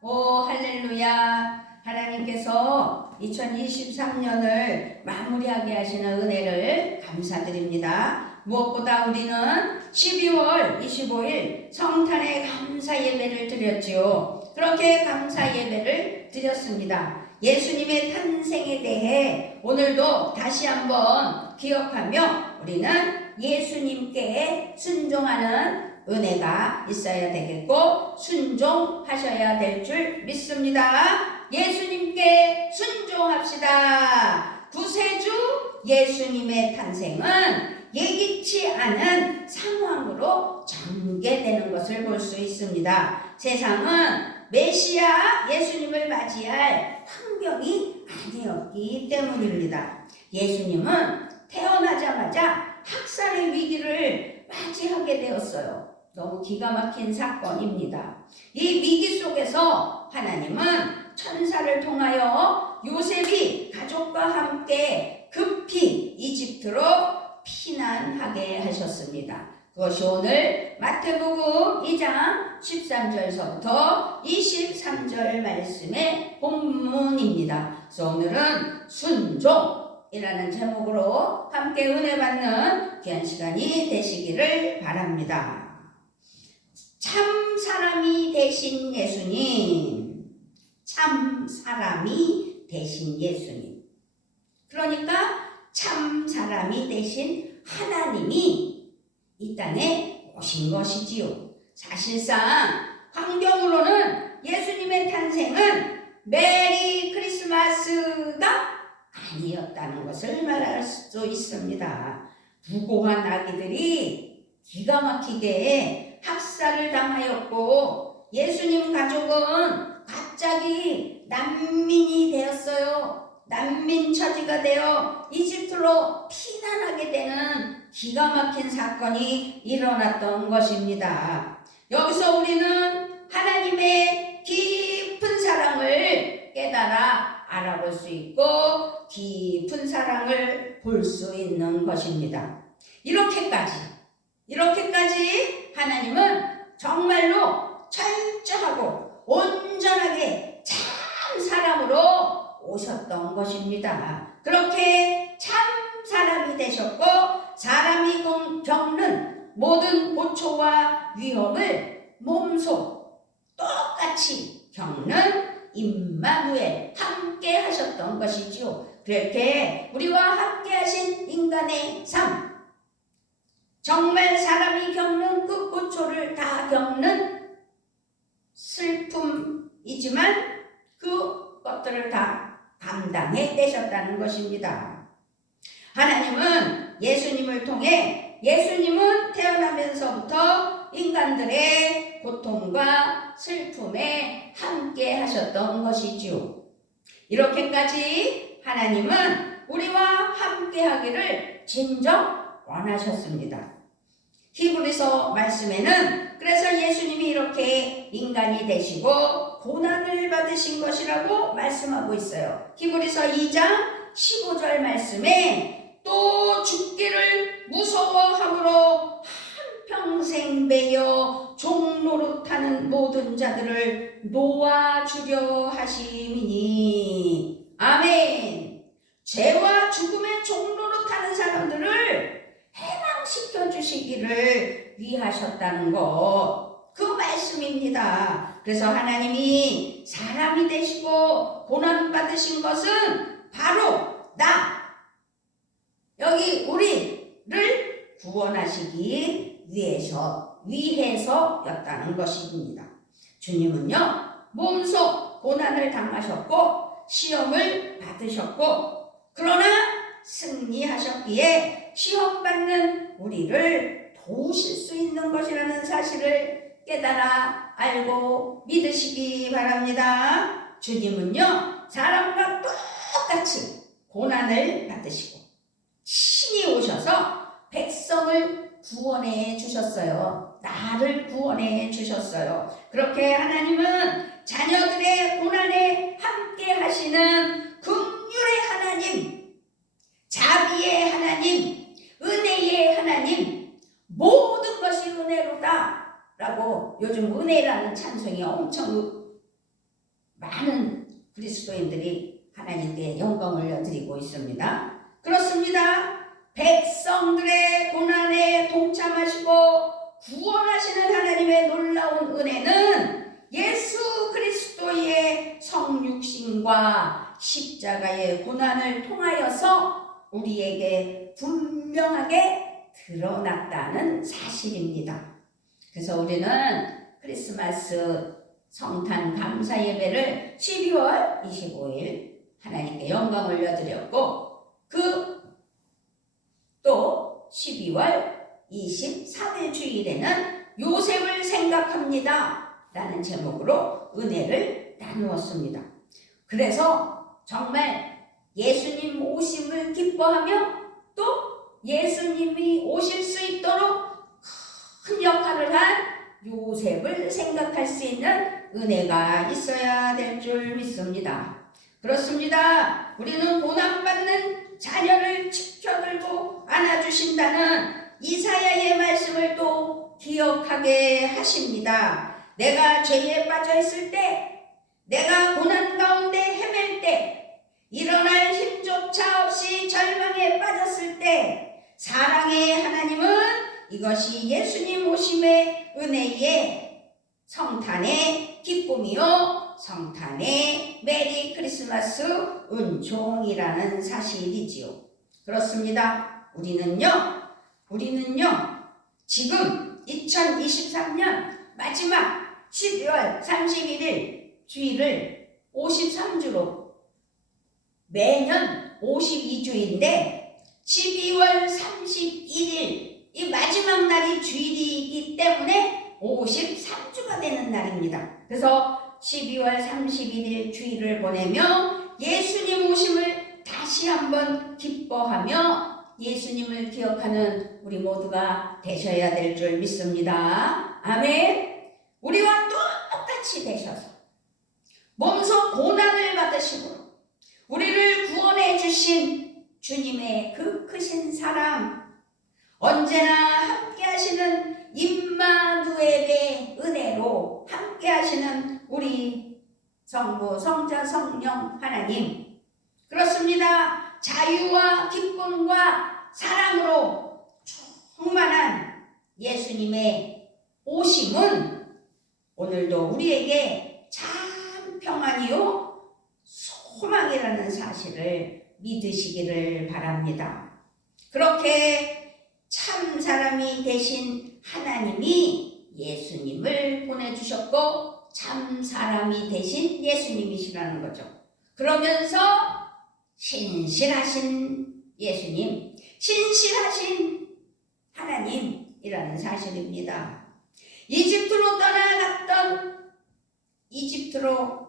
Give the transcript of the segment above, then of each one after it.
오 할렐루야. 하나님께서 2023년을 마무리하게 하시는 은혜를 감사드립니다. 무엇보다 우리는 12월 25일 성탄의 감사 예배를 드렸지요. 그렇게 감사 예배를 드렸습니다. 예수님의 탄생에 대해 오늘도 다시 한번 기억하며 우리는 예수님께 순종하는 은혜가 있어야 되겠고 순종하셔야 될 줄 믿습니다. 예수님께 순종합시다. 구세주 예수님의 탄생은 예기치 않은 상황으로 전개되는 것을 볼 수 있습니다. 세상은 메시아 예수님을 맞이할 환경이 아니었기 때문입니다. 예수님은 태어나자마자 학살의 위기를 맞이하게 되었어요. 너무 기가 막힌 사건입니다. 이 위기 속에서 하나님은 천사를 통하여 요셉이 가족과 함께 급히 이집트로 피난하게 하셨습니다. 그것이 오늘 마태복음 2장 13절서부터 23절 말씀의 본문입니다. 그래서 오늘은 순종이라는 제목으로 함께 은혜 받는 귀한 시간이 되시기를 바랍니다. 참 사람이 되신 예수님, 참 사람이 되신 예수님. 그러니까 참 사람이 되신 하나님이 이 땅에 오신 것이지요. 사실상 환경으로는 예수님의 탄생은 메리 크리스마스가 아니었다는 것을 말할 수 있습니다. 무고한 아기들이 기가 막히게 학살을 당하였고 예수님 가족은 갑자기 난민이 되었어요. 난민 처지가 되어 이집트로 피난하게 되는 기가 막힌 사건이 일어났던 것입니다. 여기서 우리는 하나님의 깊은 사랑을 깨달아 알아볼 수 있고 깊은 사랑을 볼 수 있는 것입니다. 이렇게까지 하나님은 정말로 철저하고 온전하게 참 사람으로 오셨던 것입니다. 그렇게 참 사람이 되셨고 사람이 겪는 모든 고초와 위험을 몸소 똑같이 겪는 임마누엘 함께 하셨던 것이지요. 그렇게 우리와 함께 하신 인간의 삶, 정말 사람이 겪는 그 고초를 다 겪는 슬픔이지만 그것들을 다 감당해 내셨다는 것입니다. 하나님은 예수님을 통해 예수님은 태어나면서부터 인간들의 고통과 슬픔에 함께 하셨던 것이지요. 이렇게까지 하나님은 우리와 함께 하기를 진정 원하셨습니다. 히브리서 말씀에는 그래서 예수님이 이렇게 인간이 되시고 고난을 받으신 것이라고 말씀하고 있어요. 히브리서 2장 15절 말씀에 또 죽기를 무서워함으로 한평생 매여 종노릇하는 모든 자들을 놓아주려 하심이니 아멘. 죄와 죽음의 종노릇하는 사람들을 해방시켜 주시기를 위하셨다는 것, 그 말씀입니다. 그래서 하나님이 사람이 되시고 고난받으신 것은 바로 여기 우리를 구원하시기 위해서였다는 것입니다. 주님은요 몸소 고난을 당하셨고 시험을 받으셨고 그러나 승리하셨기에 시험받는 우리를 도우실 수 있는 것이라는 사실을 깨달아 알고 믿으시기 바랍니다. 주님은요 사람과 똑같이 고난을 받으시고 신이 오셔서 백성을 구원해 주셨어요. 나를 구원해 주셨어요. 그렇게 하나님은 자녀들의 고난에 함께 하시는 긍휼의 하나님, 자비의 하나님, 은혜의 하나님, 모든 것이 은혜로다 라고 요즘 은혜라는 찬송이 엄청 많은 그리스도인들이 하나님께 영광을 올려드리고 있습니다. 그렇습니다. 백성들의 고난에 동참하시고 구원하시는 하나님의 놀라운 은혜는 예수 그리스도의 성육신과 십자가의 고난을 통하여서 우리에게 분명하게 드러났다는 사실입니다. 그래서 우리는 크리스마스 성탄 감사 예배를 12월 25일 하나님께 영광 올려드렸고 또 12월 23일 주일에는 요셉을 생각합니다 라는 제목으로 은혜를 나누었습니다. 그래서 정말 예수님 오심을 기뻐하며 또 예수님이 오실 수 있도록 큰 역할을 한 요셉을 생각할 수 있는 은혜가 있어야 될 줄 믿습니다. 그렇습니다. 우리는 고난받는 자녀를 지켜들고 안아주신다는 이사야의 말씀을 또 기억하게 하십니다. 내가 죄에 빠져 있을 때, 내가 고난 가운데 헤맬 때, 일어날 힘조차 없이 절망에 빠졌을 때, 사랑의 하나님은 이것이 예수님 오심의 은혜의 성탄의 기쁨이요 성탄의 메리 크리스마스 은총이라는 사실이지요. 그렇습니다. 우리는요 지금 2023년 마지막 12월 31일 주일을 53주로 매년 52주인데 12월 31일 이 마지막 날이 주일이기 때문에 53주가 되는 날입니다. 그래서 12월 31일 주일을 보내며 예수님 오심을 다시 한번 기뻐하며 예수님을 기억하는 우리 모두가 되셔야 될 줄 믿습니다. 아멘. 우리와 똑같이 되셔서 몸소 고난을 받으시고 우리를 구원해 주신 주님의 그 크신 사랑, 언제나 함께 하시는 임마누엘의 은혜로 함께 하시는 우리 성부, 성자, 성령 하나님, 그렇습니다. 자유와 기쁨과 사랑으로 충만한 예수님의 오심은 오늘도 우리에게 참 평안이요 소망이라는 사실을 믿으시기를 바랍니다. 그렇게 참 사람이 되신 하나님이 예수님을 보내주셨고 참 사람이 되신 예수님이시라는 거죠. 그러면서 신실하신 예수님, 신실하신 하나님이라는 사실입니다. 이집트로 떠나갔던, 이집트로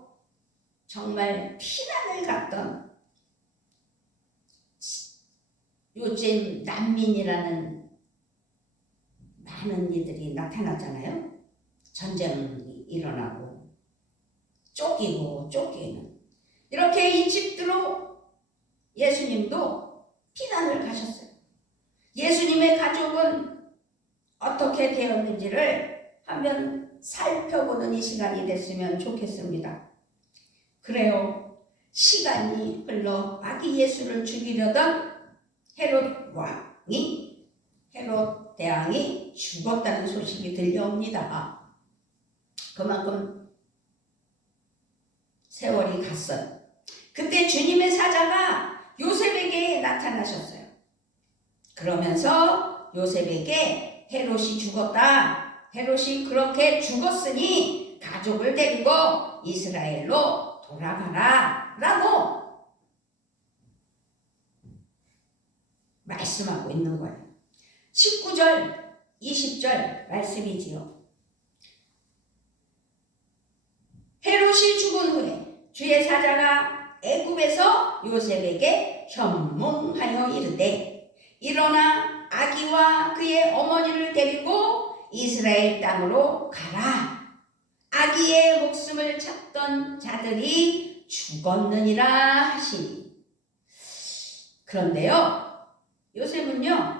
정말 피난을 갔던 요즘 난민이라는 많은 이들이 나타났잖아요. 전쟁이 일어나고 쫓기는 이렇게 이집트로 예수님도 피난을 가셨어요. 예수님의 가족은 어떻게 되었는지를 한번 살펴보는 이 시간이 됐으면 좋겠습니다. 그래요. 시간이 흘러 아기 예수를 죽이려던 헤롯 대왕이 죽었다는 소식이 들려옵니다. 그만큼 세월이 갔어요. 그때 주님의 사자가 요셉에게 나타나셨어요. 그러면서 요셉에게 헤롯이 죽었다. 헤롯이 그렇게 죽었으니 가족을 데리고 이스라엘로 돌아가라 라고 말씀하고 있는 거예요. 19절, 20절 말씀이지요. 헤롯이 죽은 후에 주의 사자가 애굽에서 요셉에게 현몽하여 이르되 일어나 아기와 그의 어머니를 데리고 이스라엘 땅으로 가라. 아기의 목숨을 찾던 자들이 죽었느니라 하시니. 그런데요, 요셉은요,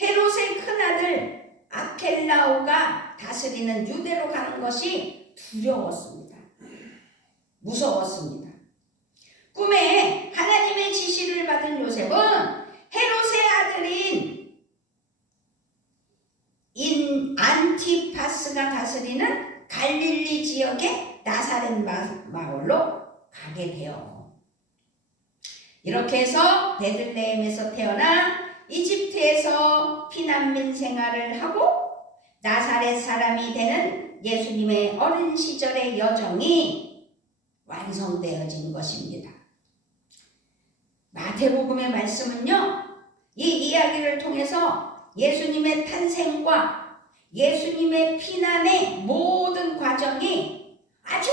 헤롯의 큰아들 아켈라오가 다스리는 유대로 가는 것이 두려웠습니다. 무서웠습니다. 꿈에 하나님의 지시를 받은 요셉은 헤롯의 아들인 안티파스가 다스리는 갈릴리 지역의 나사렛 마을로 가게 돼요. 이렇게 해서 베들레헴에서 태어나 이집트에서 피난민 생활을 하고 나사렛 사람이 되는 예수님의 어린 시절의 여정이 완성되어진 것입니다. 마태복음의 말씀은요, 이 이야기를 통해서 예수님의 탄생과 예수님의 피난의 모든 과정이 아주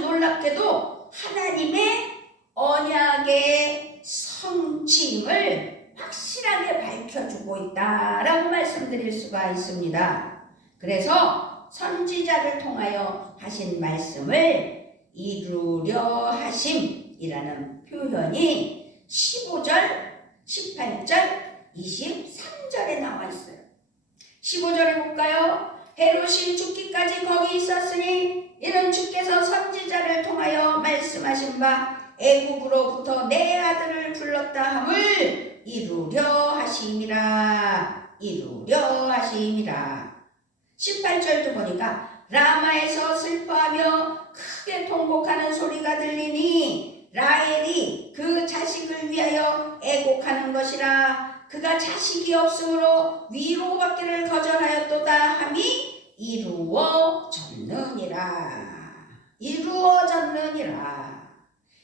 놀랍게도 하나님의 언약의 성취임을 확실하게 밝혀주고 있다라고 말씀드릴 수가 있습니다. 그래서 선지자를 통하여 하신 말씀을 이루려 하심이라는 표현이 15절, 18절, 23절에 나와 있어요. 15절을 볼까요? 헤롯이 죽기까지 거기 있었으니 이는 주께서 선지자를 통하여 말씀하신 바 애굽으로부터 내 아들을 불렀다 함을 이루려 하심이라. 18절도 보니까 라마에서 슬퍼하며 크게 통곡하는 소리가 들리니 라헬이 그 자식을 위하여 애곡하는 것이라. 그가 자식이 없으므로 위로받기를 거절하였도다 함이 이루어졌느니라.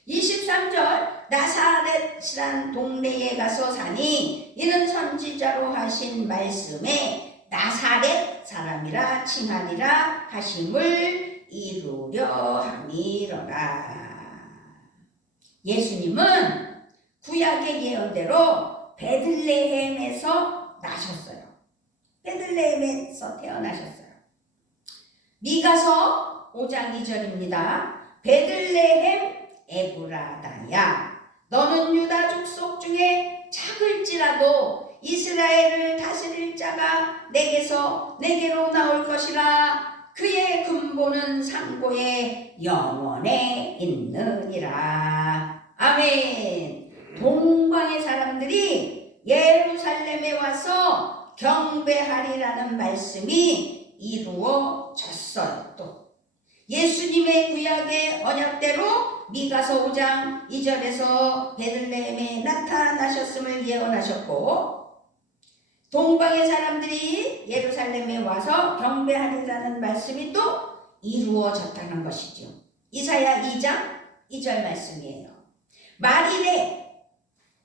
23절 나사렛이란 동네에 가서 사니 이는 선지자로 하신 말씀에 나사렛 사람이라 칭하리라 하심을 이루려 함이로라. 예수님은 구약의 예언대로 베들레헴에서 나셨어요. 베들레헴에서 태어나셨어요. 미가서 5장 2절입니다. 베들레헴 에브라다야, 너는 유다 족속 중에 작을지라도 이스라엘을 다스릴 자가 내게로 나올 것이라. 그의 근본은 상고의 영원에 있느니라. 아멘. 동방의 사람들이 예루살렘에 와서 경배하리라는 말씀이 이루어졌어요. 또 예수님의 구약의 언약대로 미가서 5장 2절에서 베들레헴에 나타나셨음을 예언하셨고, 동방의 사람들이 예루살렘에 와서 경배하리라는 말씀이 또 이루어졌다는 것이죠. 이사야 2장 2절 말씀이에요. 말이래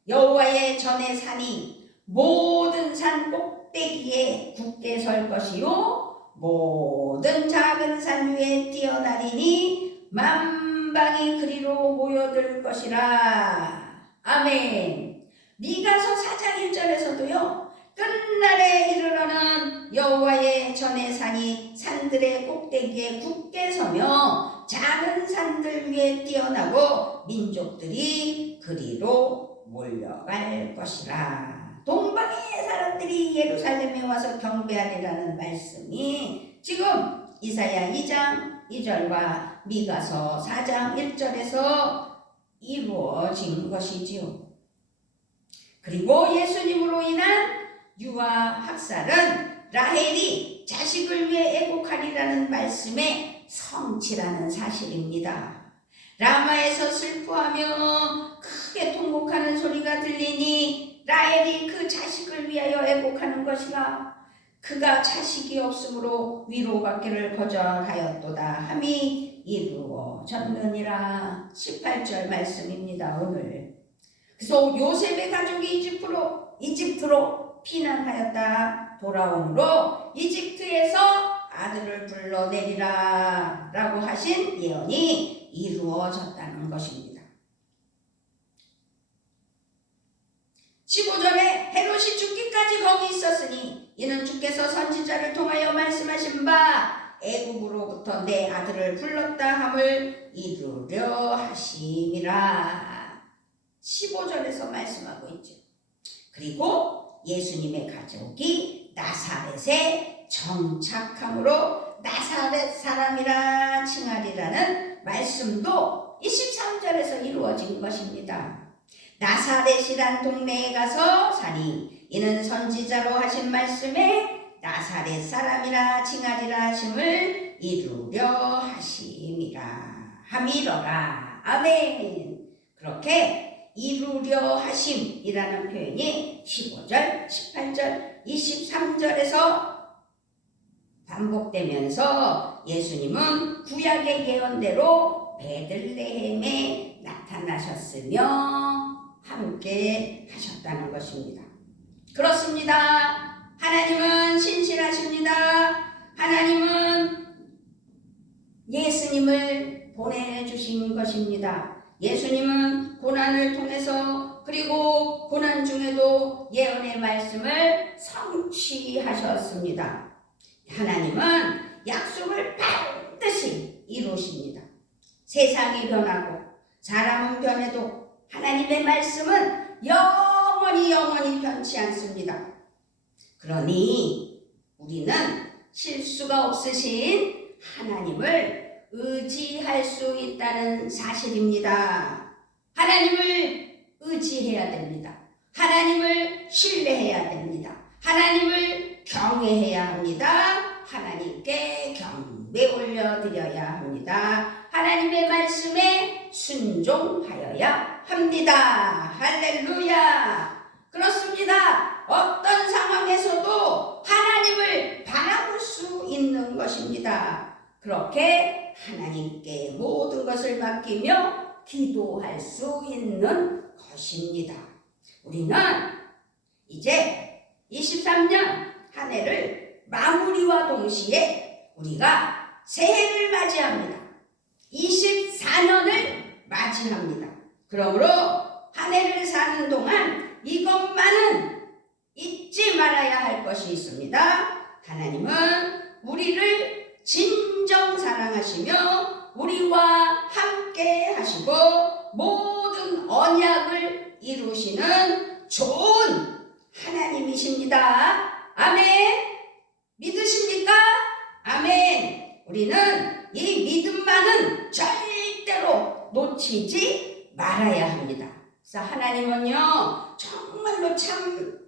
여호와의 전에 산이 모든 산 꼭대기에 굳게 설 것이요 모든 작은 산 위에 뛰어나리니 만방이 그리로 모여들 것이라. 아멘. 미가서 4장 1절에서도요. 끝날에 이르러는 여호와의 전의 산이 산들의 꼭대기에 굳게 서며 작은 산들 위에 뛰어나고 민족들이 그리로 몰려갈 것이라. 동방의 사람들이 예루살렘에 와서 경배하리라는 말씀이 지금 이사야 2장 2절과 미가서 4장 1절에서 이루어진 것이지요. 그리고 예수님으로 인한 유아 학살은 라헬이 자식을 위해 애곡하리라는 말씀의 성취라는 사실입니다. 라마에서 슬퍼하며 크게 통곡하는 소리가 들리니 라헬이 그 자식을 위하여 애곡하는 것이라. 그가 자식이 없으므로 위로받기를 거절하였도다 함이 이루어졌느니라. 18절 말씀입니다. 오늘. 그래서 요셉의 가족이 이집트로 피난하였다 돌아오므로 이집트에서 아들을 불러내리라 라고 하신 예언이 이루어졌다는 것입니다. 15절에 헤롯이 죽기까지 거기 있었으니 이는 주께서 선지자를 통하여 말씀하신 바 애굽으로부터 내 아들을 불렀다 함을 이루려 하심이라. 15절에서 말씀하고 있죠. 그리고 예수님의 가족이 나사렛에 정착함으로 나사렛 사람이라 칭하리라는 말씀도 23절에서 이루어진 것입니다. 나사렛이란 동네에 가서 사니 이는 선지자로 하신 말씀에 나사렛 사람이라 칭하리라 하심을 이루려 하심이라 함이러라. 아멘. 그렇게 이루려 하심이라는 표현이 15절, 18절, 23절에서 반복되면서 예수님은 구약의 예언대로 베들레헴에 나타나셨으며 함께 하셨다는 것입니다. 그렇습니다. 하나님은 신실하십니다. 하나님은 예수님을 보내주신 것입니다. 예수님은 고난을 통해서 그리고 고난 중에도 예언의 말씀을 성취하셨습니다. 하나님은 약속을 반드시 이루십니다. 세상이 변하고 사람은 변해도 하나님의 말씀은 영원히 변치 않습니다. 그러니 우리는 실수가 없으신 하나님을 의지할 수 있다는 사실입니다. 하나님을 의지해야 됩니다. 하나님을 신뢰해야 됩니다. 하나님을 경외해야 합니다. 하나님께 경배 올려드려야 합니다. 하나님의 말씀에 순종하여야 합니다. 할렐루야. 그렇습니다. 어떤 상황에서도 하나님을 바라볼 수 있는 것입니다. 그렇게 하나님께 모든 것을 맡기며 기도할 수 있는 것입니다. 우리는 이제 23년 한 해를 마무리와 동시에 우리가 새해를 맞이합니다. 24년을 맞이합니다. 그러므로 한 해를 사는 동안 이것만은 잊지 말아야 할 것이 있습니다. 하나님은 우리를 진정 사랑하시며 우리와 함께 하시고 모든 언약을 이루시는 좋은 하나님이십니다. 아멘. 믿으십니까? 아멘. 우리는 이 믿음만은 절대로 놓치지 말아야 합니다. 그래서 하나님은요 정말로 참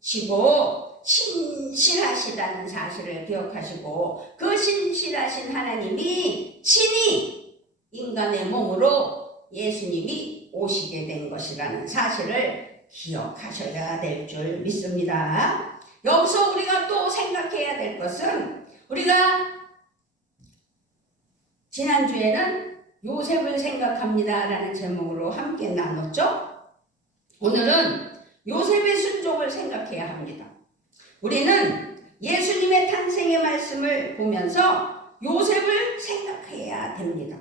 사람이시고 신실하시다는 사실을 기억하시고 그 신실하신 하나님이 친히 인간의 몸으로 예수님이 오시게 된 것이라는 사실을 기억하셔야 될 줄 믿습니다. 여기서 우리가 또 생각해야 될 것은 우리가 지난주에는 요셉을 생각합니다 라는 제목으로 함께 나눴죠. 오늘은 요셉의 순종을 생각해야 합니다. 우리는 예수님의 탄생의 말씀을 보면서 요셉을 생각해야 됩니다.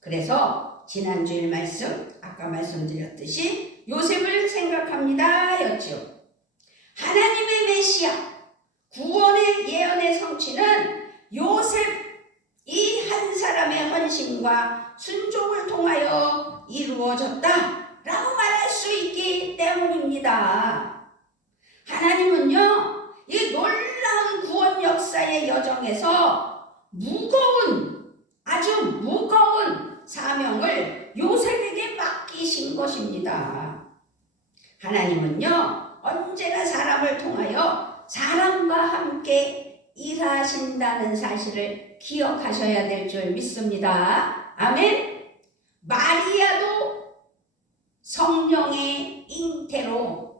그래서 지난주일 말씀, 아까 말씀드렸듯이 요셉을 생각합니다 였죠. 하나님의 메시아, 구원의 예언의 성취는 요셉 이 한 사람의 헌신과 순종을 통하여 이루어졌다라고 말할 수 있기 때문입니다. 하나님은요, 이 놀라운 구원 역사의 여정에서 아주 무거운 사명을 요셉에게 맡기신 것입니다. 하나님은요, 언제나 사람을 통하여 사람과 함께 일하신다는 사실을 기억하셔야 될 줄 믿습니다. 아멘. 마리아도 성령의 잉태로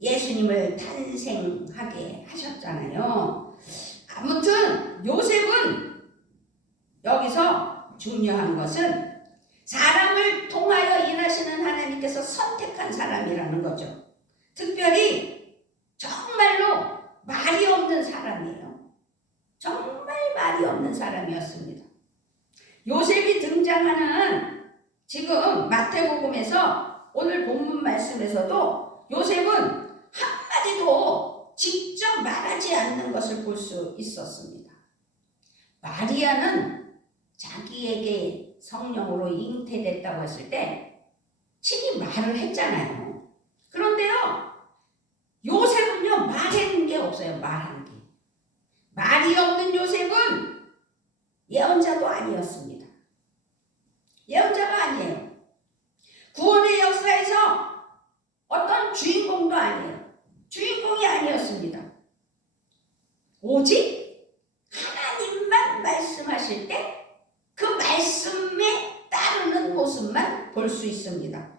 예수님을 탄생하게 하셨잖아요. 아무튼 요셉은 여기서 중요한 것은 사람을 통하여 일하시는 하나님께서 선택한 사람이라는 거죠. 특별히 정말로 말이 없는 사람이에요. 정말 말이 없는 사람이었습니다. 요셉이 등장하는 지금 마태복음에서 오늘 본문 말씀에서도 요셉은 한마디도 직접 말하지 않는 것을 볼 수 있었습니다. 마리아는 자기에게 성령으로 잉태됐다고 했을 때 친히 말을 했잖아요. 그런데요, 요셉은요 말한 게 없어요. 말한 게. 말이 없는 요셉은 예언자도 아니었습니다. 예언자가 아니에요. 구원의 역사에서 어떤 주인공도 아니에요. 주인공이 아니었습니다. 오직 하나님만 말씀하실 때 그 말씀에 따르는 모습만 볼 수 있습니다.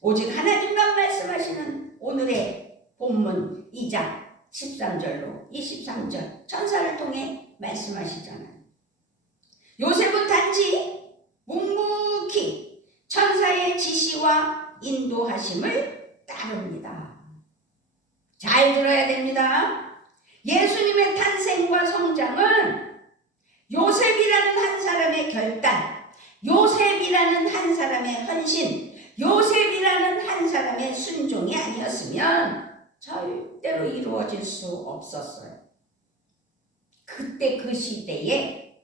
오직 하나님만 말씀하시는 오늘의 본문 2장 13절로 23절 천사를 통해 말씀하시잖아요. 요셉은 단지 묵묵히 천사의 지시와 인도하심을 따릅니다. 잘 들어야 됩니다. 예수님의 탄생과 성장은 요셉이라는 한 사람의 결단, 요셉이라는 한 사람의 헌신, 요셉이라는 한 사람의 순종이 아니었으면 절대로 이루어질 수 없었어요. 그때 그 시대의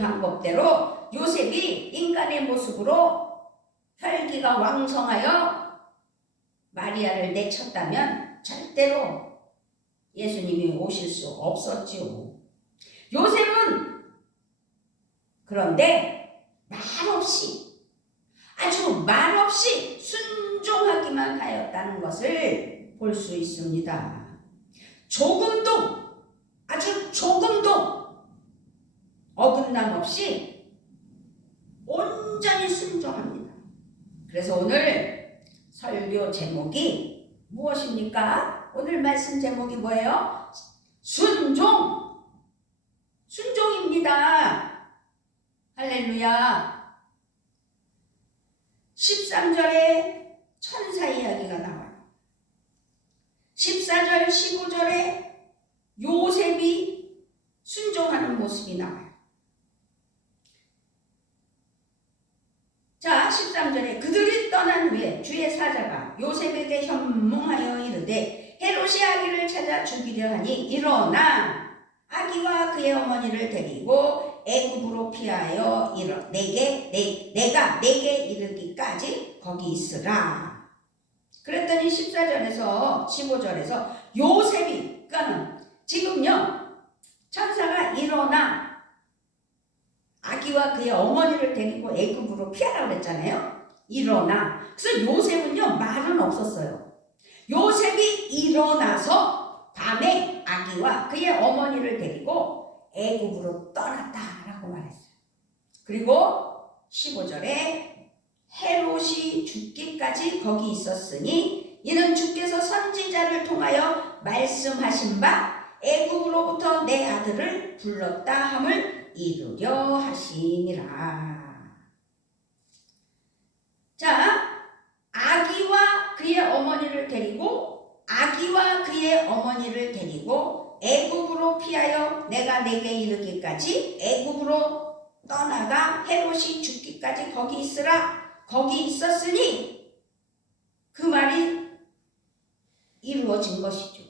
방법대로 요셉이 인간의 모습으로 혈기가 왕성하여 마리아를 내쳤다면 절대로 예수님이 오실 수 없었지요. 요셉은 그런데 아주 말없이 순종하기만 하였다는 것을 볼 수 있습니다. 아주 조금도 어긋남 없이 온전히 순종합니다. 그래서 오늘 설교 제목이 무엇입니까? 오늘 말씀 제목이 뭐예요? 순종입니다. 할렐루야. 13절에 천사 이야기가 나와요. 14절, 15절에 요셉이 순종하는 모습이 나와요. 자, 13절에 그들이 떠난 후에 주의 사자가 요셉에게 현몽하여 이르되 헤롯이 아기를 찾아 죽이려 하니 일어나 아기와 그의 어머니를 데리고 애굽으로 피하여 내가 내게 이르기까지 거기 있으라. 그랬더니 14절에서 15절에서 요셉이 그러니까 지금요 천사가 일어나 아기와 그의 어머니를 데리고 애굽으로 피하라고 그랬잖아요. 일어나. 그래서 요셉은요 말은 없었어요. 요셉이 일어나서 밤에 아기와 그의 어머니를 데리고 애굽으로 떠났다라고 말했어요. 그리고 15절에 헤롯이 죽기까지 거기 있었으니 이는 주께서 선지자를 통하여 말씀하신 바 애굽으로부터 내 아들을 불렀다 함을 이루려 하시니라. 자, 아기와 그의 어머니를 데리고 애굽으로 피하여 내가 내게 이르기까지 애굽으로 떠나가 헤롯이 죽기까지 거기 있으라. 거기 있었으니 그 말이 이루어진 것이죠.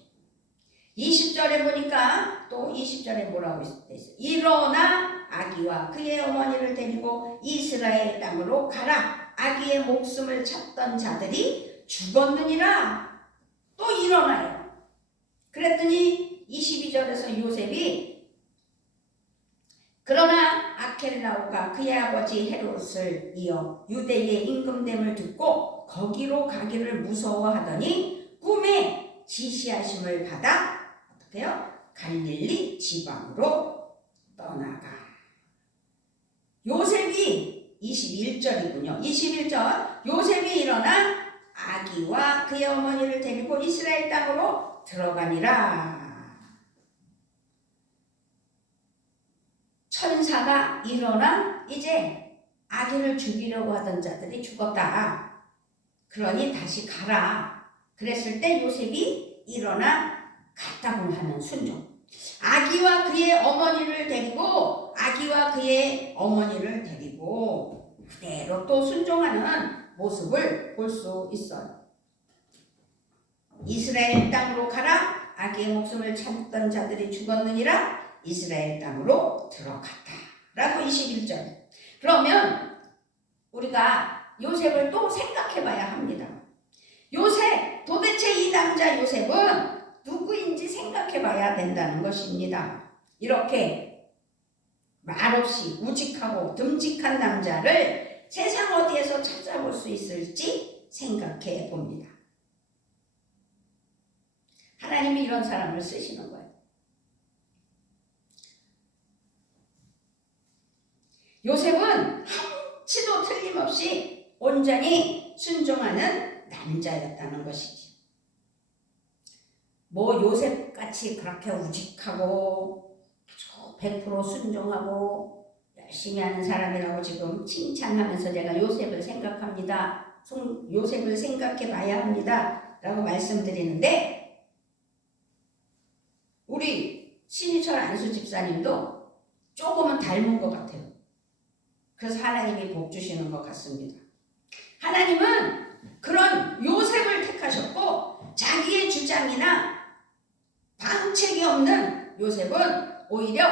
20절에 보니까 또 20절에 뭐라고 있어요? 일어나 아기와 그의 어머니를 데리고 이스라엘 땅으로 가라. 아기의 목숨을 찾던 자들이 죽었느니라. 또 일어나요. 그랬더니 22절에서 요셉이 그러나 아켈라오가 그의 아버지 헤롯을 이어 유대의 임금됨을 듣고 거기로 가기를 무서워하더니 꿈에 지시하심을 받아 어떻게요? 갈릴리 지방으로 떠나가. 요셉이 21절이군요. 21절 요셉이 일어나 아기와 그의 어머니를 데리고 이스라엘 땅으로 들어가니라. 천사가 일어나 이제 아기를 죽이려고 하던 자들이 죽었다. 그러니 다시 가라. 그랬을 때 요셉이 일어나 갔다고 하는 순종. 아기와 그의 어머니를 데리고 그대로 또 순종하는 모습을 볼 수 있어요. 이스라엘 땅으로 가라. 아기의 목숨을 찾던 자들이 죽었느니라. 이스라엘 땅으로 들어갔다. 라고 21절. 그러면 우리가 요셉을 또 생각해 봐야 합니다. 도대체 이 남자 요셉은 누구인지 생각해 봐야 된다는 것입니다. 이렇게 말없이 우직하고 듬직한 남자를 세상 어디에서 찾아볼 수 있을지 생각해 봅니다. 하나님이 이런 사람을 쓰시는 거예요. 요셉은 한치도 틀림없이 온전히 순종하는 남자였다는 것이지. 뭐 요셉같이 그렇게 우직하고 100% 순종하고 열심히 하는 사람이라고 지금 칭찬하면서 제가 요셉을 생각합니다. 요셉을 생각해 봐야 합니다. 라고 말씀드리는데, 우리 신희철 안수 집사님도 조금은 닮은 것 같아요. 그래서 하나님이 복 주시는 것 같습니다. 하나님은 그런 요셉을 택하셨고, 자기의 주장이나 방책이 없는 요셉은 오히려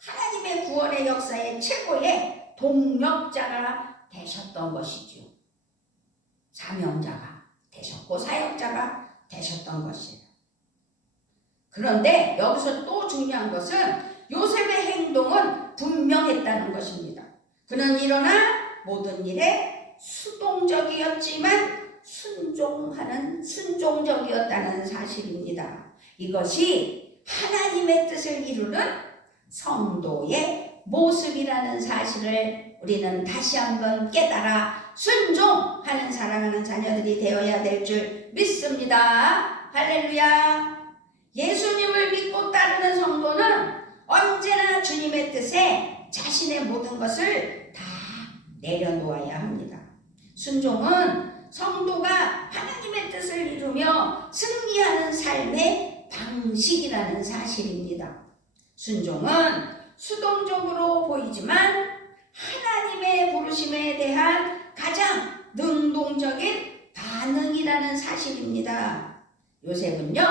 하나님의 구원의 역사의 최고의 동력자가 되셨던 것이죠. 사명자가 되셨고 사역자가 되셨던 것이에요. 그런데 여기서 또 중요한 것은 요셉의 행동은 분명했다는 것입니다. 그는 일어나 모든 일에 수동적이었지만 순종적이었다는 사실입니다. 이것이 하나님의 뜻을 이루는 성도의 모습이라는 사실을 우리는 다시 한번 깨달아 순종하는 사랑하는 자녀들이 되어야 될 줄 믿습니다. 할렐루야. 예수님을 믿고 따르는 성도는 언제나 주님의 뜻에 자신의 모든 것을 다 내려놓아야 합니다. 순종은 성도가 하나님의 뜻을 이루며 승리하는 삶의 방식이라는 사실입니다. 순종은 수동적으로 보이지만 하나님의 부르심에 대한 가장 능동적인 반응이라는 사실입니다. 요셉은요,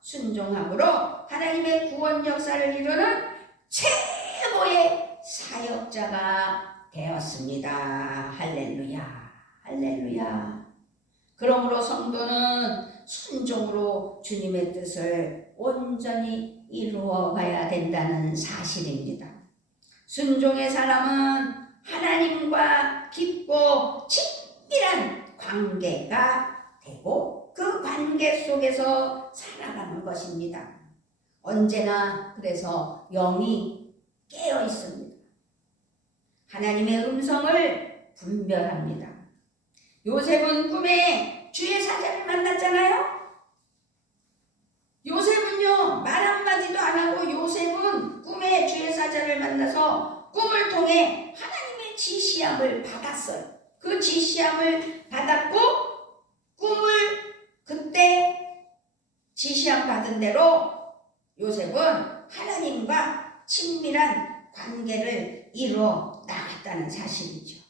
순종함으로 하나님의 구원 역사를 이루는 최고의 사역자가 되었습니다. 할렐루야, 할렐루야. 그러므로 성도는 순종으로 주님의 뜻을 온전히 이루어 가야 된다는 사실입니다. 순종의 사람은 하나님과 깊고 친밀한 관계가 되고 그 관계 속에서 살아가는 것입니다. 언제나 그래서 영이 깨어 있습니다. 하나님의 음성을 분별합니다. 요셉은 꿈에 주의 사자를 만났잖아요. 요셉은요, 말 한마디도 안 하고 요셉은 꿈에 주의 사자를 만나서 꿈을 통해 하나님의 지시함을 받았어요. 그 지시함을 받았고 꿈을 그때 지시함 받은 대로 요셉은 하나님과 친밀한 관계를 이루어 나갔다는 사실이죠.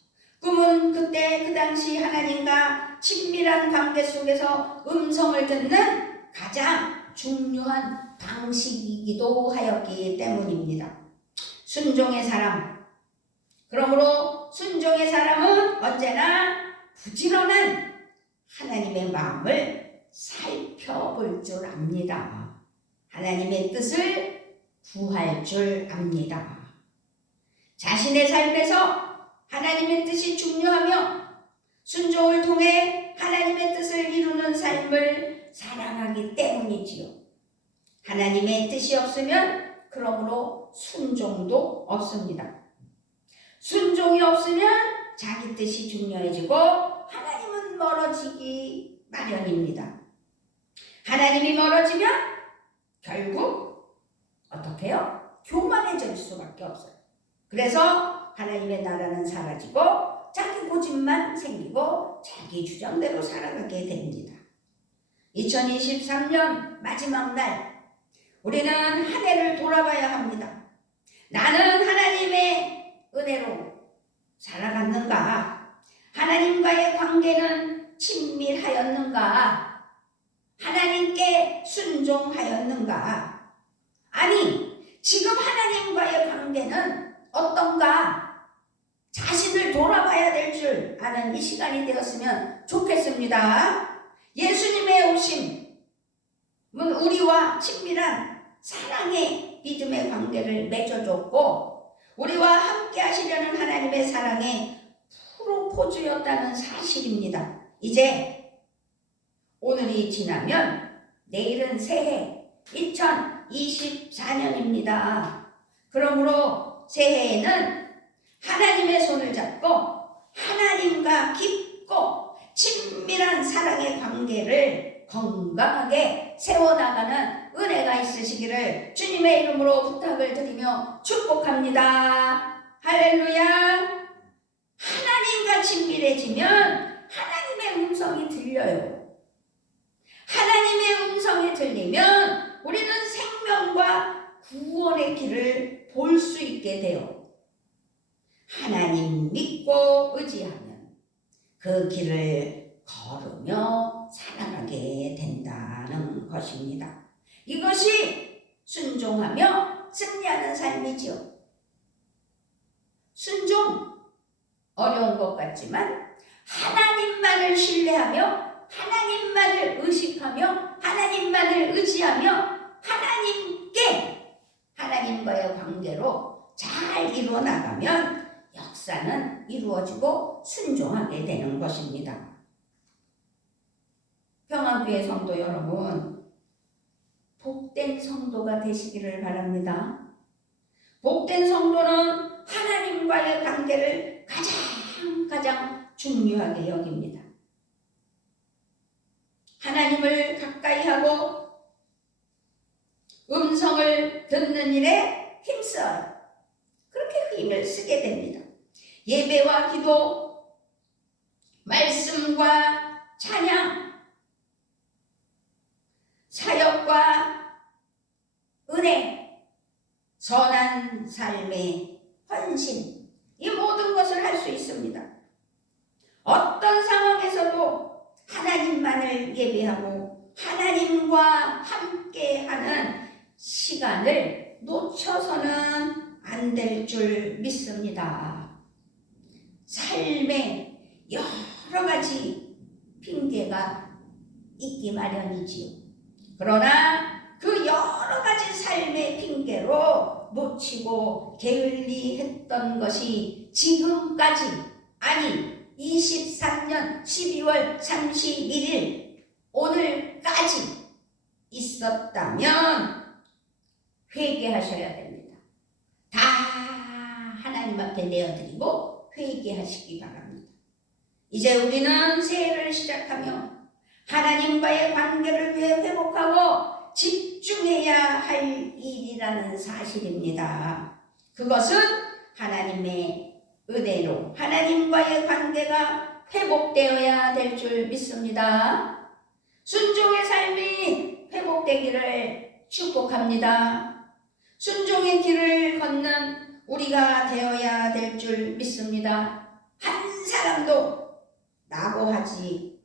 꿈은 그때 그 당시 하나님과 친밀한 관계 속에서 음성을 듣는 가장 중요한 방식이기도 하였기 때문입니다. 순종의 사람, 그러므로 순종의 사람은 언제나 부지런한 하나님의 마음을 살펴볼 줄 압니다. 하나님의 뜻을 구할 줄 압니다. 자신의 삶에서 하나님의 뜻이 중요하며 순종을 통해 하나님의 뜻을 이루는 삶을 살아가기 때문이지요. 하나님의 뜻이 없으면 그러므로 순종도 없습니다. 순종이 없으면 자기 뜻이 중요해지고 하나님은 멀어지기 마련입니다. 하나님이 멀어지면 결국 어떻게 해요? 교만해질 수밖에 없어요. 그래서 하나님의 나라는 사라지고 자기 고집만 생기고 자기 주장대로 살아가게 됩니다. 2023년 마지막 날 우리는 한 해를 돌아봐야 합니다. 나는 하나님의 은혜로 살아갔는가? 하나님과의 관계는 친밀하였는가? 하나님께 순종하였는가? 아니, 지금 하나님과의 관계는 어떤가? 자신을 돌아봐야 될 줄 아는 이 시간이 되었으면 좋겠습니다. 예수님의 오심은 우리와 친밀한 사랑의 믿음의 관계를 맺어줬고 우리와 함께 하시려는 하나님의 사랑의 프로포즈였다는 사실입니다. 이제 오늘이 지나면 내일은 새해 2024년입니다. 그러므로 새해에는 하나님의 손을 잡고 하나님과 깊고 친밀한 사랑의 관계를 건강하게 세워나가는 은혜가 있으시기를 주님의 이름으로 부탁을 드리며 축복합니다. 할렐루야. 하나님과 친밀해지면 하나님의 음성이 들려요. 하나님의 음성이 들리면 우리는 생명과 구원의 길을 볼 수 있게 돼요. 하나님 믿고 의지하면 그 길을 걸으며 살아가게 된다는 것입니다. 이것이 순종하며 승리하는 삶이지요. 순종 어려운 것 같지만 하나님만을 신뢰하며 하나님만을 의식하며 하나님만을 의지하며 하나님과의 관계로 잘 이루어나가면 역사는 이루어지고 순종하게 되는 것입니다. 평안교회 성도 여러분, 복된 성도가 되시기를 바랍니다. 복된 성도는 하나님과의 관계를 가장 중요하게 여깁니다. 하나님을 가까이 하고 음성을 듣는 일에 힘써요. 그렇게 힘을 쓰게 됩니다. 예배와 기도, 말씀과 찬양, 사역과 은혜, 선한 삶의 헌신, 이 모든 것을 할 수 있습니다. 어떤 상황에서도 하나님만을 예배하고 하나님과 함께하는 시간을 놓쳐서는 안 될 줄 믿습니다. 삶에 여러 가지 핑계가 있기 마련이지요. 그러나 그 여러 가지 삶의 핑계로 놓치고 게을리했던 것이 지금까지, 아니 23년 12월 31일 오늘까지 있었다면 회개하셔야 됩니다. 다 하나님 앞에 내어드리고 회개하시기 바랍니다. 이제 우리는 새해를 시작하며 하나님과의 관계를 위해 회복하고 집중해야 할 일이라는 사실입니다. 그것은 하나님의 은혜로 하나님과의 관계가 회복되어야 될 줄 믿습니다. 순종의 삶이 회복되기를 축복합니다. 순종의 길을 걷는 우리가 되어야 될 줄 믿습니다. 한 사람도 낙오하지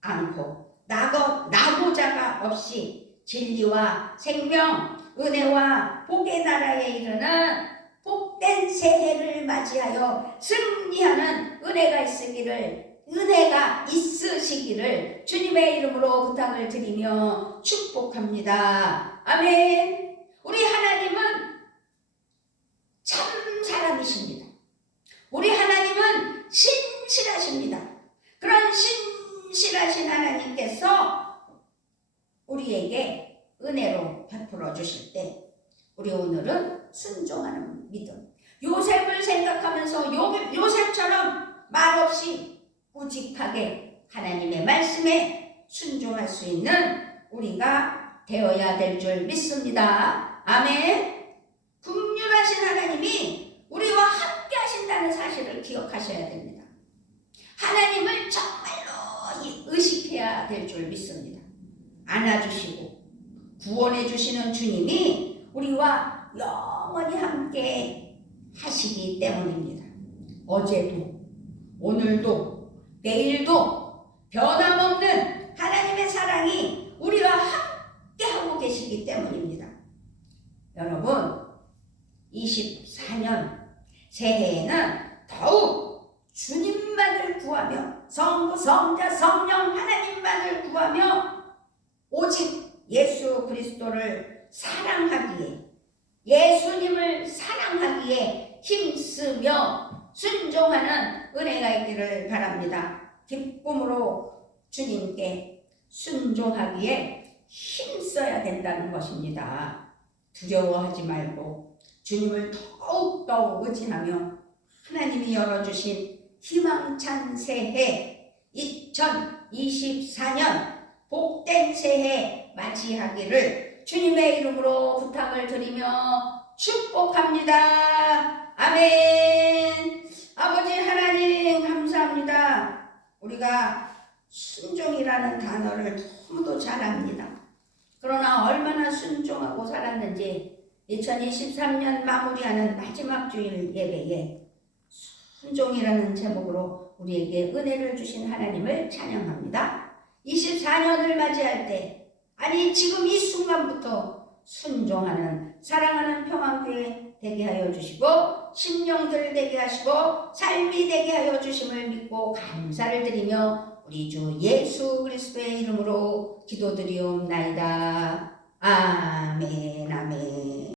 않고 낙오자가 없이 진리와 생명, 은혜와 복의 나라에 이르는 복된 새해를 맞이하여 승리하는 은혜가 있으시기를 주님의 이름으로 부탁을 드리며 축복합니다. 아멘. 우리 하나님은 참 사람이십니다. 우리 하나님은 신실하십니다. 그런 신실하신 하나님께서 우리에게 은혜로 베풀어 주실 때 우리 오늘은 순종하는 믿음, 요셉을 생각하면서 요셉처럼 말없이 꾸직하게 하나님의 말씀에 순종할 수 있는 우리가 되어야 될 줄 믿습니다. 아멘. 긍휼하신 하나님이 우리와 함께 하신다는 사실을 기억하셔야 됩니다. 하나님을 정말로 의식해야 될 줄 믿습니다. 안아주시고 구원해 주시는 주님이 우리와 영원히 함께 하시기 때문입니다. 어제도 오늘도 내일도 변함없는 하나님의 사랑이 우리와 함께하고 계시기 때문입니다. 여러분, 24년 새해에는 더욱 주님만을 구하며 성부, 성자, 성령 하나님만을 구하며 오직 예수 그리스도를 사랑하기에 예수님을 사랑하기에 힘쓰며 순종하는 은혜가 있기를 바랍니다. 기쁨으로 주님께 순종하기에 힘써야 된다는 것입니다. 두려워하지 말고 주님을 더욱더욱 의지하며 하나님이 열어주신 희망찬 새해 2024년 복된 새해 맞이하기를 주님의 이름으로 부탁을 드리며 축복합니다. 아멘. 아버지 하나님 감사합니다. 우리가 순종이라는 단어를 너무도 잘 압니다. 그러나 얼마나 순종하고 살았는지 2023년 마무리하는 마지막 주일 예배에 순종이라는 제목으로 우리에게 은혜를 주신 하나님을 찬양합니다. 24년을 맞이할 때, 아니 지금 이 순간부터 순종하는 사랑하는 평안교회 되게 하여 주시고 심령들 되게 하시고 삶이 되게 하여 주심을 믿고 감사를 드리며 우리 주 예수 그리스도의 이름으로 기도드리옵나이다. 아멘 아멘.